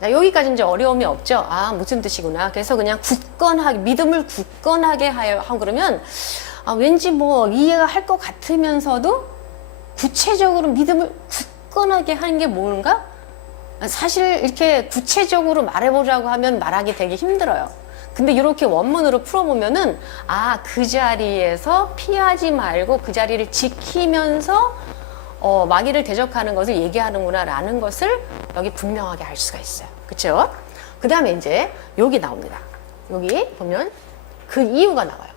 나 여기까지 이제 어려움이 없죠. 아, 무슨 뜻이구나. 그래서 그냥 굳건하게, 믿음을 굳건하게 하고 그러면, 아, 왠지 뭐 이해가 할 것 같으면서도 구체적으로 믿음을 굳건하게 하는 게 뭔가? 사실 이렇게 구체적으로 말해보자고 하면 말하기 되게 힘들어요. 근데 이렇게 원문으로 풀어보면은, 아, 그 자리에서 피하지 말고 그 자리를 지키면서 어, 마귀를 대적하는 것을 얘기하는구나라는 것을 여기 분명하게 알 수가 있어요. 그쵸? 그 다음에 이제 여기 나옵니다. 여기 보면 그 이유가 나와요.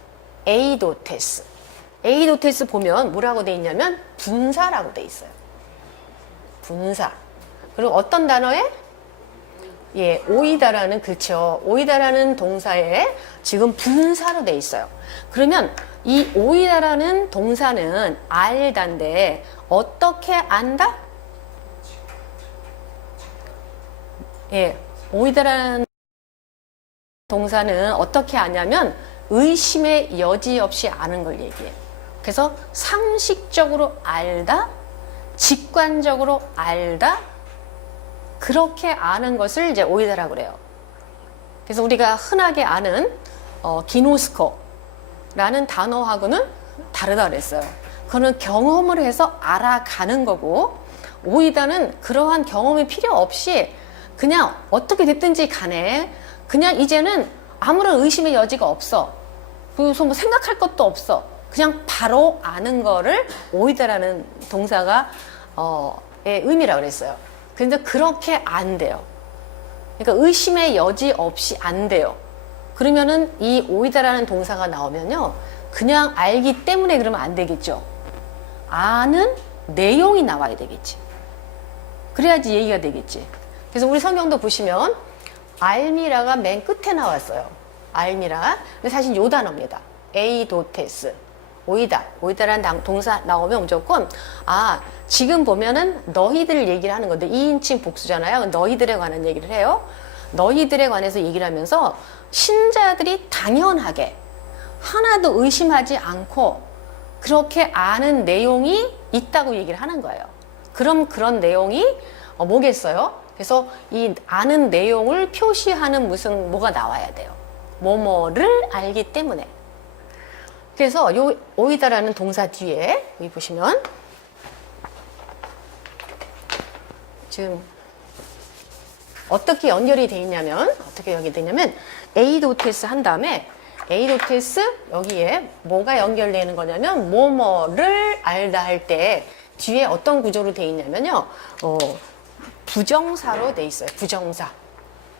에이도테스. 에이도테스 보면 뭐라고 돼 있냐면 분사라고 돼 있어요. 분사. 그리고 어떤 단어에? 예, 오이다라는, 그렇죠. 오이다라는 동사에 지금 분사로 돼 있어요. 그러면 이 오이다라는 동사는 알다인데 어떻게 안다? 예, 오이다라는 동사는 어떻게 아냐면 의심의 여지 없이 아는 걸 얘기해요. 그래서 상식적으로 알다, 직관적으로 알다, 그렇게 아는 것을 이제 오이다라고 그래요. 그래서 우리가 흔하게 아는 어, 기노스코라는 단어하고는 다르다 그랬어요. 그거는 경험을 해서 알아가는 거고 오이다는 그러한 경험이 필요 없이 그냥 어떻게 됐든지 간에 그냥 이제는 아무런 의심의 여지가 없어. 그래서 뭐 생각할 것도 없어. 그냥 바로 아는 거를 오이다라는 동사가 어, 의 의미라 그랬어요. 근데 그렇게 안 돼요. 그러니까 의심의 여지 없이 안 돼요. 그러면은 이 오이다라는 동사가 나오면요. 그냥 알기 때문에 그러면 안 되겠죠. 아는 내용이 나와야 되겠지. 그래야지 얘기가 되겠지. 그래서 우리 성경도 보시면 알미라가 맨 끝에 나왔어요. 알미라. 근데 사실 요 단어입니다. 에이도테스. 오이다. 오이다라는 동사 나오면 무조건 아 지금 보면은 너희들 얘기를 하는 건데 2인칭 복수잖아요. 너희들에 관한 얘기를 해요. 너희들에 관해서 얘기를 하면서 신자들이 당연하게 하나도 의심하지 않고 그렇게 아는 내용이 있다고 얘기를 하는 거예요. 그럼 그런 내용이 어, 뭐겠어요? 그래서 이 아는 내용을 표시하는 무슨 뭐가 나와야 돼요. 뭐뭐를 알기 때문에. 그래서 요 오이다라는 동사 뒤에 여기 보시면 지금 어떻게 연결이 돼 있냐면 어떻게 연결이 되냐면 에이도테스 한 다음에 에이도테스 여기에 뭐가 연결되는 거냐면 뭐뭐를 알다 할 때 뒤에 어떤 구조로 돼 있냐면요 어, 부정사로 돼 있어요 부정사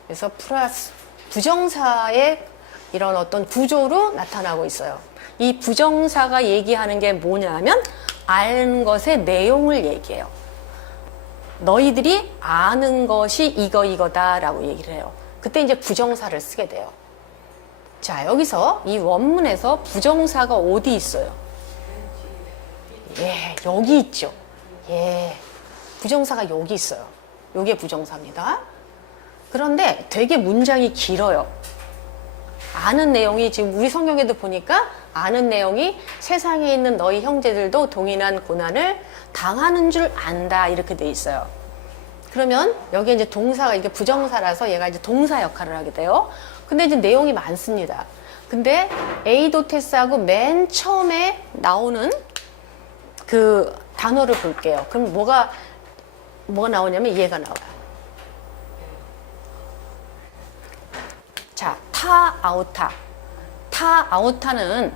그래서 플러스 부정사의 이런 어떤 구조로 나타나고 있어요 이 부정사가 얘기하는 게 뭐냐면 아는 것의 내용을 얘기해요 너희들이 아는 것이 이거 이거다라고 얘기를 해요. 그때 이제 부정사를 쓰게 돼요. 자, 여기서 이 원문에서 부정사가 어디 있어요? 예, 여기 있죠. 예. 부정사가 여기 있어요. 요게 부정사입니다. 그런데 되게 문장이 길어요. 아는 내용이 지금 우리 성경에도 보니까 아는 내용이 세상에 있는 너희 형제들도 동일한 고난을 당하는 줄 안다 이렇게 돼 있어요. 그러면 여기 이제 동사가 이게 부정사라서 얘가 이제 동사 역할을 하게 돼요. 근데 이제 내용이 많습니다. 근데 에이도테스하고 맨 처음에 나오는 그 단어를 볼게요. 그럼 뭐가 뭐가 나오냐면 얘가 나와요. 자, 타 아우타. 타 아우타는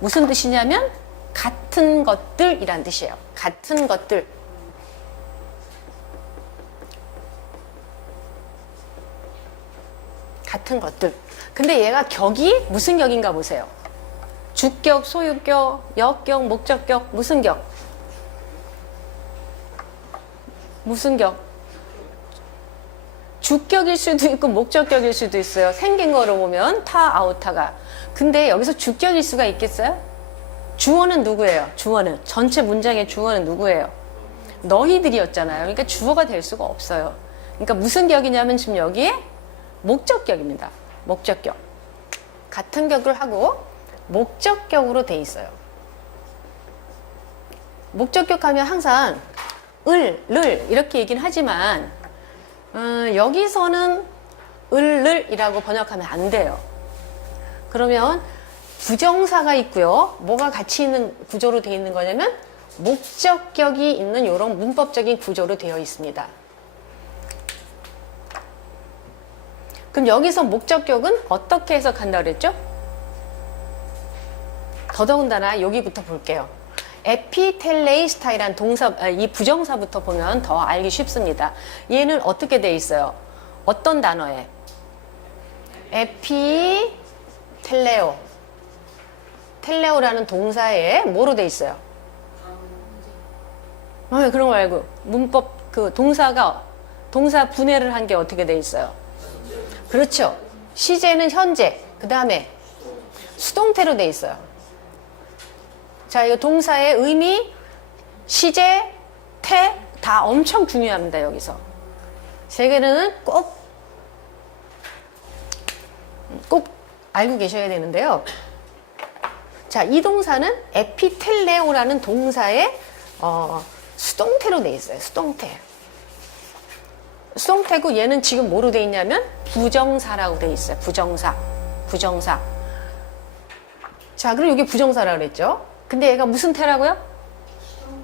무슨 뜻이냐면 같은 것들이란 뜻이에요. 같은 것들. 같은 것들. 근데 얘가 격이 무슨 격인가 보세요. 주격, 소유격, 역격, 목적격, 무슨 격? 무슨 격? 주격일 수도 있고 목적격일 수도 있어요. 생긴 거로 보면 타 아우타가. 근데 여기서 주격일 수가 있겠어요? 주어는 누구예요? 주어는 전체 문장의 주어는 누구예요? 너희들이었잖아요. 그러니까 주어가 될 수가 없어요. 그러니까 무슨 격이냐면 지금 여기에 목적격입니다. 목적격. 같은 격을 하고 목적격으로 돼 있어요. 목적격 하면 항상 을, 를 이렇게 얘기는 하지만 음, 여기서는 을을이라고 번역하면 안 돼요. 그러면 부정사가 있고요. 뭐가 같이 있는 구조로 되어 있는 거냐면 목적격이 있는 이런 문법적인 구조로 되어 있습니다. 그럼 여기서 목적격은 어떻게 해석한다 그랬죠? 더더군다나 여기부터 볼게요. 에피텔레이스타이란 동사, 아, 이 부정사부터 보면 더 알기 쉽습니다. 얘는 어떻게 돼 있어요? 어떤 단어에? 에피텔레오. 텔레오라는 동사에 뭐로 돼 있어요? 어, 그런 거 말고 문법 그 동사가 동사 분해를 한 게 어떻게 돼 있어요? 그렇죠. 시제는 현재, 그 다음에 수동태로 돼 있어요. 자, 이거 동사의 의미, 시제, 태, 다 엄청 중요합니다, 여기서. 세 개는 꼭, 꼭 알고 계셔야 되는데요. 자, 이 동사는 에피텔레오라는 동사의 어, 수동태로 돼 있어요. 수동태. 수동태고 얘는 지금 뭐로 돼 있냐면 부정사라고 돼 있어요. 부정사. 부정사. 자, 그럼 여기 부정사라 그랬죠? 근데 얘가 무슨 태라고요?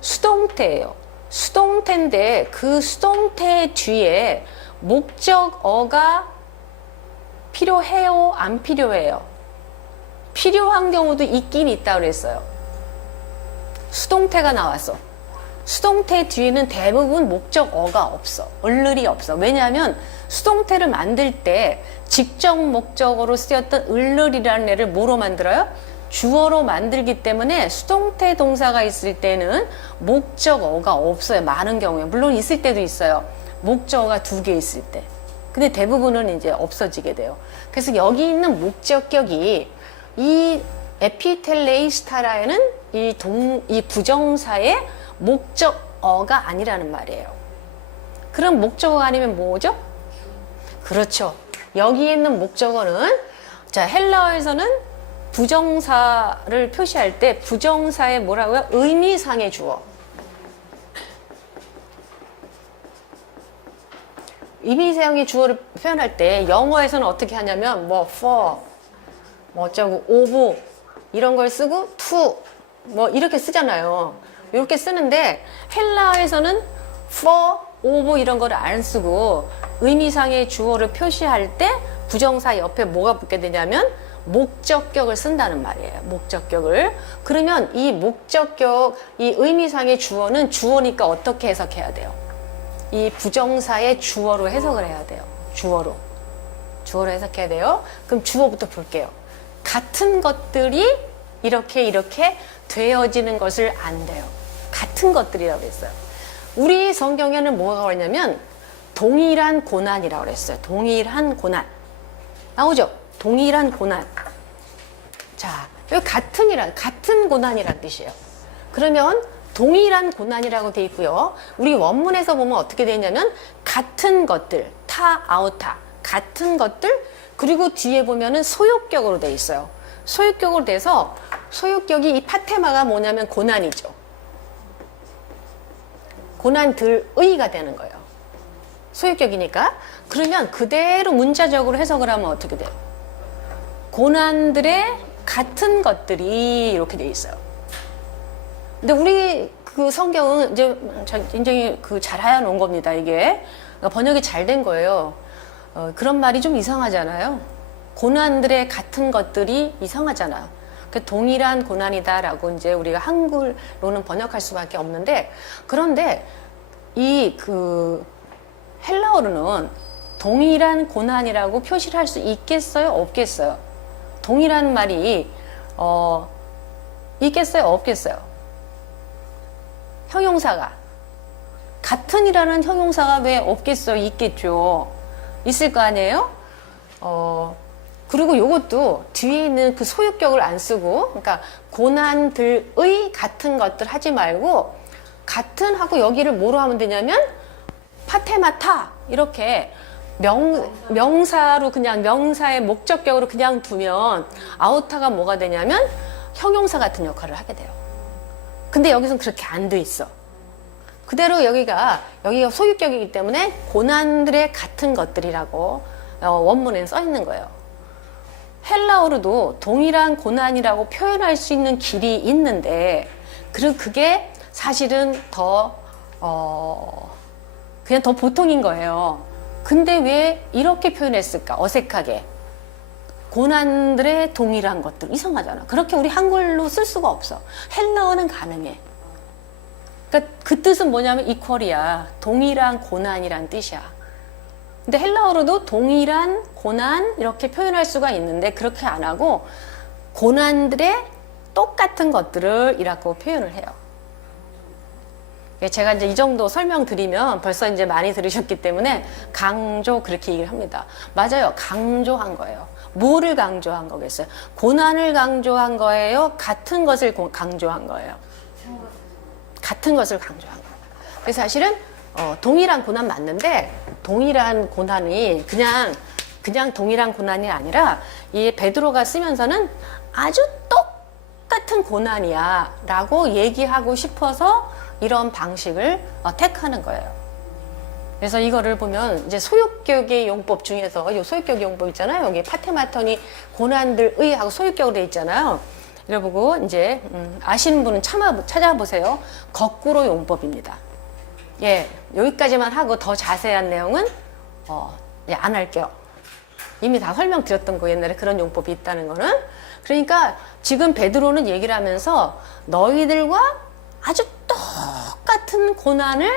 수동태예요. 수동태인데 그 수동태 뒤에 목적어가 필요해요? 안 필요해요? 필요한 경우도 있긴 있다 그랬어요. 수동태가 나왔어. 수동태 뒤에는 대부분 목적어가 없어. 을을이 없어. 왜냐하면 수동태를 만들 때 직접 목적어로 쓰였던 을을이라는 애를 뭐로 만들어요? 주어로 만들기 때문에 수동태 동사가 있을 때는 목적어가 없어요. 많은 경우에. 물론 있을 때도 있어요. 목적어가 두 개 있을 때. 근데 대부분은 이제 없어지게 돼요. 그래서 여기 있는 목적격이 이 에피텔레이스타라에는 이 동, 이 부정사의 목적어가 아니라는 말이에요. 그럼 목적어가 아니면 뭐죠? 그렇죠. 여기 있는 목적어는 자 헬라어에서는 부정사를 표시할 때 부정사의 뭐라고요? 의미상의 주어. 의미상의 주어를 표현할 때 영어에서는 어떻게 하냐면 뭐 for, 뭐 어쩌고 over 이런 걸 쓰고 to 뭐 이렇게 쓰잖아요. 이렇게 쓰는데 헬라에서는 for, over 이런 거를 안 쓰고 의미상의 주어를 표시할 때 부정사 옆에 뭐가 붙게 되냐면 목적격을 쓴다는 말이에요. 목적격을. 그러면 이 목적격, 이 의미상의 주어는 주어니까 어떻게 해석해야 돼요? 이 부정사의 주어로 해석을 해야 돼요. 주어로. 주어로 해석해야 돼요. 그럼 주어부터 볼게요. 같은 것들이 이렇게 이렇게 되어지는 것을 안 돼요. 같은 것들이라고 했어요. 우리 성경에는 뭐가 그랬냐면 동일한 고난이라고 그랬어요. 동일한 고난. 나오죠? 동일한 고난. 자, 여기 같은이란 같은 고난이란 뜻이에요. 그러면 동일한 고난이라고 돼 있고요. 우리 원문에서 보면 어떻게 돼 있냐면 같은 것들, 타, 아우타, 같은 것들 그리고 뒤에 보면은 소유격으로 돼 있어요. 소유격으로 돼서 소유격이 이 파테마가 뭐냐면 고난이죠. 고난들의가 되는 거예요. 소유격이니까. 그러면 그대로 문자적으로 해석을 하면 어떻게 돼요? 고난들의 같은 것들이 이렇게 돼 있어요. 근데 우리 그 성경은 이제 굉장히 그잘 해놓은 겁니다, 이게. 그러니까 번역이 잘 된 거예요. 어, 그런 말이 좀 이상하잖아요. 고난들의 같은 것들이 이상하잖아요. 그 동일한 고난이다라고 이제 우리가 한글로는 번역할 수밖에 없는데 그런데 이 그 헬라어로는 동일한 고난이라고 표시를 할 수 있겠어요? 없겠어요? 동일한 말이 어 있겠어요? 없겠어요? 형용사가 같은이라는 형용사가 왜 없겠어요? 있겠죠. 있을 거 아니에요? 어 그리고 요것도 뒤에 있는 그 소유격을 안 쓰고, 그러니까 고난들의 같은 것들 하지 말고, 같은 하고 여기를 뭐로 하면 되냐면, 파테마타, 이렇게 명, 명사로 그냥 명사의 목적격으로 그냥 두면, 아우타가 뭐가 되냐면, 형용사 같은 역할을 하게 돼요. 근데 여기서는 그렇게 안 돼 있어. 그대로 여기가 여기가 소유격이기 때문에 고난들의 같은 것들이라고 어, 원문에 써 있는 거예요. 헬라어로도 동일한 고난이라고 표현할 수 있는 길이 있는데 그리고 그게 사실은 더 어, 그냥 더 보통인 거예요. 근데 왜 이렇게 표현했을까? 어색하게. 고난들의 동일한 것들 이상하잖아. 그렇게 우리 한글로 쓸 수가 없어. 헬라어는 가능해. 그러니까 그 뜻은 뭐냐면 이퀄이야. 동일한 고난이란 뜻이야. 근데 헬라어로도 동일한 고난 이렇게 표현할 수가 있는데 그렇게 안 하고 고난들의 똑같은 것들을 이라고 표현을 해요. 예, 제가 이제 이 정도 설명드리면 벌써 이제 많이 들으셨기 때문에 강조 그렇게 얘기를 합니다. 맞아요. 강조한 거예요. 뭐를 강조한 거겠어요? 고난을 강조한 거예요? 같은 것을 고- 강조한 거예요? 같은 것을 강조한 거예요. 그래서 사실은 어, 동일한 고난 맞는데 동일한 고난이 그냥 그냥 동일한 고난이 아니라 이 베드로가 쓰면서는 아주 똑같은 고난이야라고 얘기하고 싶어서 이런 방식을 어, 택하는 거예요. 그래서 이거를 보면 이제 소유격의 용법 중에서 이 소유격 용법 있잖아요. 여기 파테마턴이 고난들 의 하고 소유격으로 돼 있잖아요. 이걸 보고 이제 음, 아시는 분은 참아, 찾아보세요. 거꾸로 용법입니다. 예, 여기까지만 하고 더 자세한 내용은 어, 예, 안 할게요. 이미 다 설명드렸던 거 옛날에 그런 용법이 있다는 거는 그러니까 지금 베드로는 얘기를 하면서 너희들과 아주 똑 같은 고난을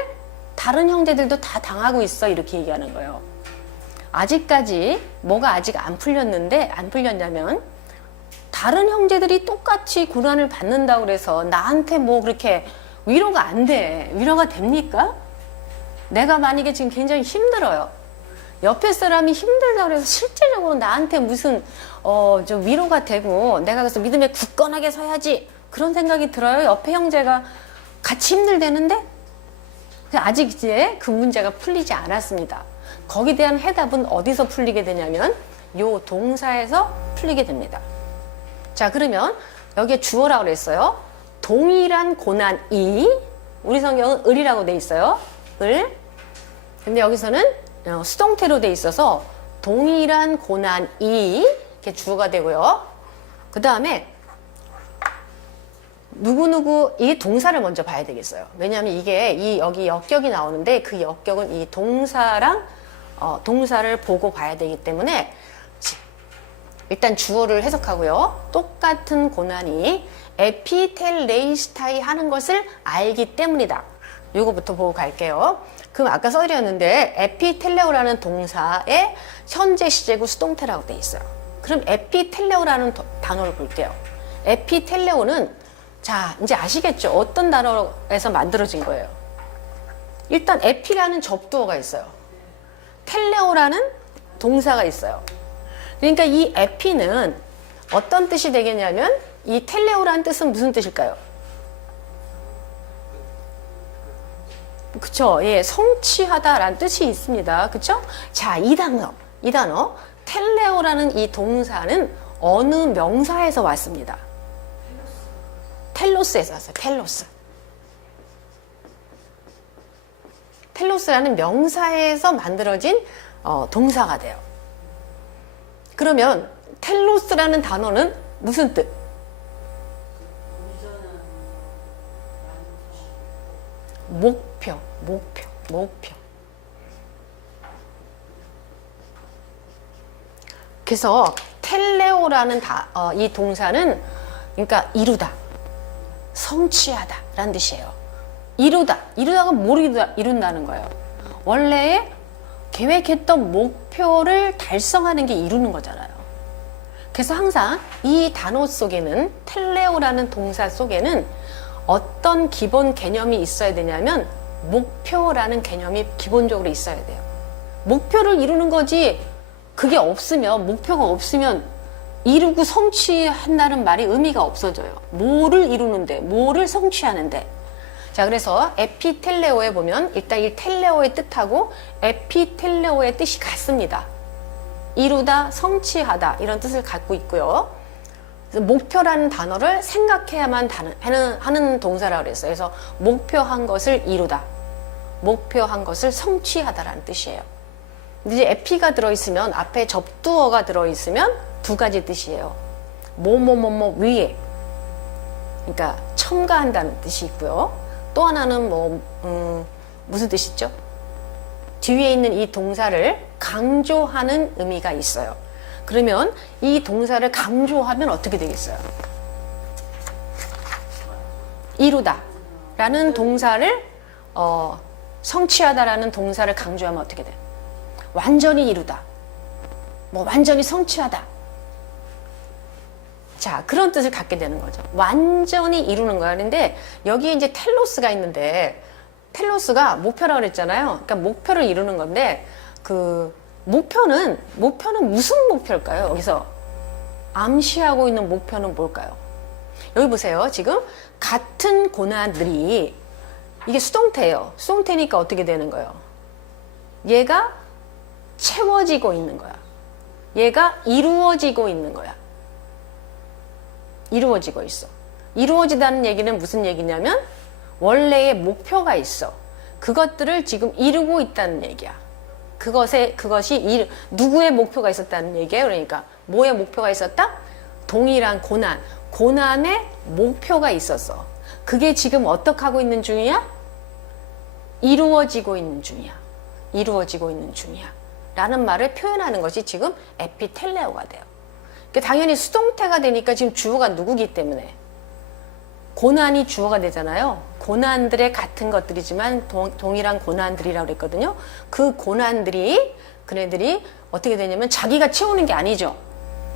다른 형제들도 다 당하고 있어 이렇게 얘기하는 거예요. 아직까지 뭐가 아직 안 풀렸는데 안 풀렸냐면 다른 형제들이 똑같이 고난을 받는다고 그래서 나한테 뭐 그렇게 위로가 안 돼. 위로가 됩니까? 내가 만약에 지금 굉장히 힘들어요. 옆에 사람이 힘들다고 해서 실제적으로 나한테 무슨 어, 좀 위로가 되고 내가 그래서 믿음에 굳건하게 서야지 그런 생각이 들어요. 옆에 형제가 같이 힘들대는데 아직 이제 그 문제가 풀리지 않았습니다. 거기에 대한 해답은 어디서 풀리게 되냐면 요 동사에서 풀리게 됩니다. 자, 그러면 여기에 주어라고 그랬어요. 동일한 고난이 우리 성경은 을이라고 돼 있어요. 을. 근데 여기서는 어, 수동태로 돼 있어서 동일한 고난이 이렇게 주어가 되고요. 그 다음에 누구누구 이 동사를 먼저 봐야 되겠어요. 왜냐하면 이게 이 여기 역격이 나오는데 그 역격은 이 동사랑 어, 동사를 보고 봐야 되기 때문에 지- 일단 주어를 해석하고요. 똑같은 고난이 에피텔레이스타이 하는 것을 알기 때문이다. 요거부터 보고 갈게요. 그럼 아까 써드렸는데 에피텔레오라는 동사의 현재 시제구 수동태라고 돼 있어요. 그럼 에피텔레오라는 도- 단어를 볼게요. 에피텔레오는 자 이제 아시겠죠? 어떤 단어에서 만들어진 거예요? 일단 에피라는 접두어가 있어요. 텔레오라는 동사가 있어요. 그러니까 이 에피는 어떤 뜻이 되겠냐면 이 텔레오라는 뜻은 무슨 뜻일까요? 그쵸? 예, 성취하다라는 뜻이 있습니다. 그쵸? 자, 이 단어, 이 단어, 텔레오라는 이 동사는 어느 명사에서 왔습니다. 텔로스에서 왔어요. 텔로스. 텔로스라는 명사에서 만들어진 어, 동사가 돼요. 그러면 텔로스라는 단어는 무슨 뜻? 목표, 목표, 목표. 그래서 텔레오라는 다, 어, 이 동사는 그러니까 이루다, 성취하다 라는 뜻이에요. 이루다, 이루다가 뭘 이루다, 이룬다는 거예요. 원래 계획했던 목표를 달성하는 게 이루는 거잖아요. 그래서 항상 이 단어 속에는 텔레오라는 동사 속에는 어떤 기본 개념이 있어야 되냐면 목표라는 개념이 기본적으로 있어야 돼요. 목표를 이루는 거지 그게 없으면 목표가 없으면 이루고 성취한다는 말이 의미가 없어져요. 뭐를 이루는데, 뭐를 성취하는데. 자, 그래서 에피텔레오에 보면 일단 이 텔레오의 뜻하고 에피텔레오의 뜻이 같습니다. 이루다, 성취하다 이런 뜻을 갖고 있고요. 목표라는 단어를 생각해야만 하는, 하는 동사라고 그랬어요. 그래서 목표한 것을 이루다. 목표한 것을 성취하다라는 뜻이에요. 이제 에피가 들어있으면 앞에 접두어가 들어있으면 두 가지 뜻이에요. 뭐뭐뭐뭐 위에. 그러니까 첨가한다는 뜻이 있고요. 또 하나는 뭐 음, 무슨 뜻이죠? 뒤에 있는 이 동사를 강조하는 의미가 있어요. 그러면 이 동사를 강조하면 어떻게 되겠어요? 이루다 라는 동사를 어, 성취하다 라는 동사를 강조하면 어떻게 돼? 완전히 이루다. 뭐 완전히 성취하다. 자, 그런 뜻을 갖게 되는 거죠. 완전히 이루는 거야. 근데 여기에 이제 텔로스가 있는데 텔로스가 목표라고 그랬잖아요. 그러니까 목표를 이루는 건데 그 목표는 목표는 무슨 목표일까요? 여기서 암시하고 있는 목표는 뭘까요? 여기 보세요. 지금 같은 고난들이 이게 수동태예요. 수동태니까 어떻게 되는 거예요? 얘가 채워지고 있는 거야. 얘가 이루어지고 있는 거야. 이루어지고 있어. 이루어지다는 얘기는 무슨 얘기냐면 원래의 목표가 있어. 그것들을 지금 이루고 있다는 얘기야. 그것에 그것이 일, 누구의 목표가 있었다는 얘기예요. 그러니까 뭐의 목표가 있었다? 동일한 고난, 고난의 목표가 있었어. 그게 지금 어떻게 하고 있는 중이야? 이루어지고 있는 중이야. 이루어지고 있는 중이야. 라는 말을 표현하는 것이 지금 에피텔레오가 돼요. 그러니까 당연히 수동태가 되니까 지금 주어가 누구기 때문에 고난이 주어가 되잖아요. 고난들의 같은 것들이지만 동, 동일한 고난들이라고 그랬거든요. 그 고난들이 그네들이 어떻게 되냐면 자기가 채우는 게 아니죠.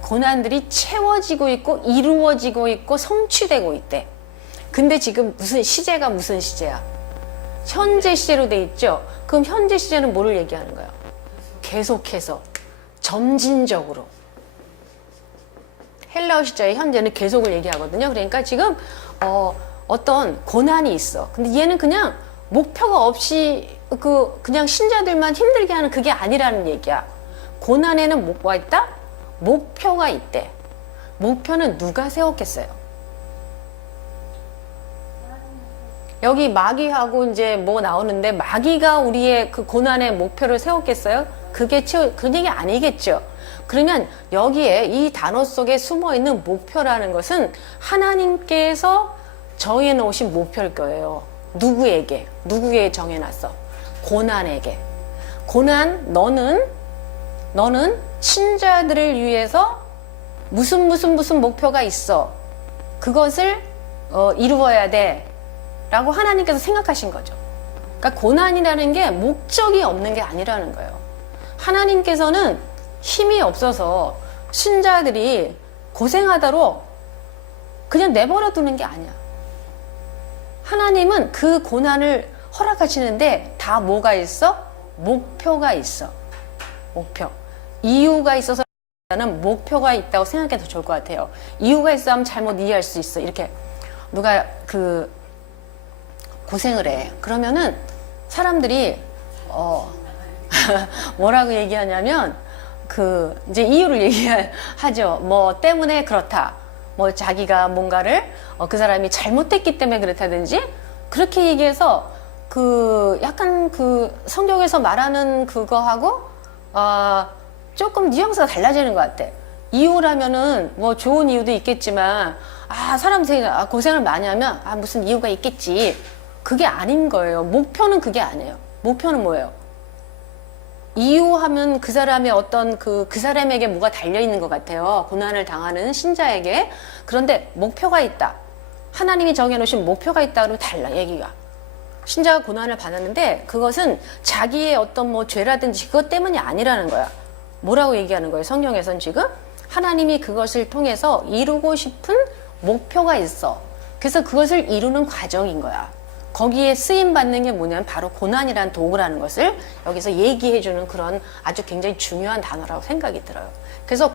고난들이 채워지고 있고 이루어지고 있고 성취되고 있대. 근데 지금 무슨 시제가 무슨 시제야? 현재 시제로 돼 있죠. 그럼 현재 시제는 뭐를 얘기하는 거야? 계속해서 점진적으로 헬라어 시자의 현재는 계속을 얘기하거든요. 그러니까 지금 어, 어떤 고난이 있어. 근데 얘는 그냥 목표가 없이 그 그냥 신자들만 힘들게 하는 그게 아니라는 얘기야. 고난에는 뭐가 있다? 목표가 있대. 목표는 누가 세웠겠어요? 여기 마귀하고 이제 뭐 나오는데 마귀가 우리의 그 고난의 목표를 세웠겠어요? 그게 채그 얘기 아니겠죠. 그러면 여기에 이 단어 속에 숨어 있는 목표라는 것은 하나님께서 정해 놓으신 목표일 거예요. 누구에게? 누구에 정해놨어? 고난에게. 고난, 너는, 너는 신자들을 위해서 무슨 무슨 무슨 목표가 있어. 그것을 어, 이루어야 돼. 라고 하나님께서 생각하신 거죠. 그러니까 고난이라는 게 목적이 없는 게 아니라는 거예요. 하나님께서는 힘이 없어서 신자들이 고생하도록 그냥 내버려 두는 게 아니야. 하나님은 그 고난을 허락하시는데 다 뭐가 있어? 목표가 있어. 목표. 이유가 있어서 는 목표가 있다고 생각해도 좋을 것 같아요. 이유가 있으면 잘못 이해할 수 있어. 이렇게 누가 그 고생을 해. 그러면은 사람들이 어 뭐라고 얘기하냐면 그 이제 이유를 얘기하죠. 뭐 때문에 그렇다. 뭐 자기가 뭔가를 어, 그 사람이 잘못했기 때문에 그렇다든지 그렇게 얘기해서 그 약간 그 성경에서 말하는 그거하고 어, 조금 뉘앙스가 달라지는 것 같아. 이유라면은 뭐 좋은 이유도 있겠지만 아 사람 생각 아, 고생을 많이 하면 아 무슨 이유가 있겠지. 그게 아닌 거예요. 목표는 그게 아니에요. 목표는 뭐예요? 이유하면 그 사람의 어떤 그, 그 사람에게 뭐가 달려있는 것 같아요. 고난을 당하는 신자에게. 그런데 목표가 있다. 하나님이 정해놓으신 목표가 있다. 그러면 달라, 얘기가. 신자가 고난을 받았는데 그것은 자기의 어떤 뭐 죄라든지 그것 때문이 아니라는 거야. 뭐라고 얘기하는 거예요? 성경에선 지금? 하나님이 그것을 통해서 이루고 싶은 목표가 있어. 그래서 그것을 이루는 과정인 거야. 거기에 쓰임 받는 게 뭐냐면 바로 고난이란 도구라는 것을 여기서 얘기해 주는 그런 아주 굉장히 중요한 단어라고 생각이 들어요. 그래서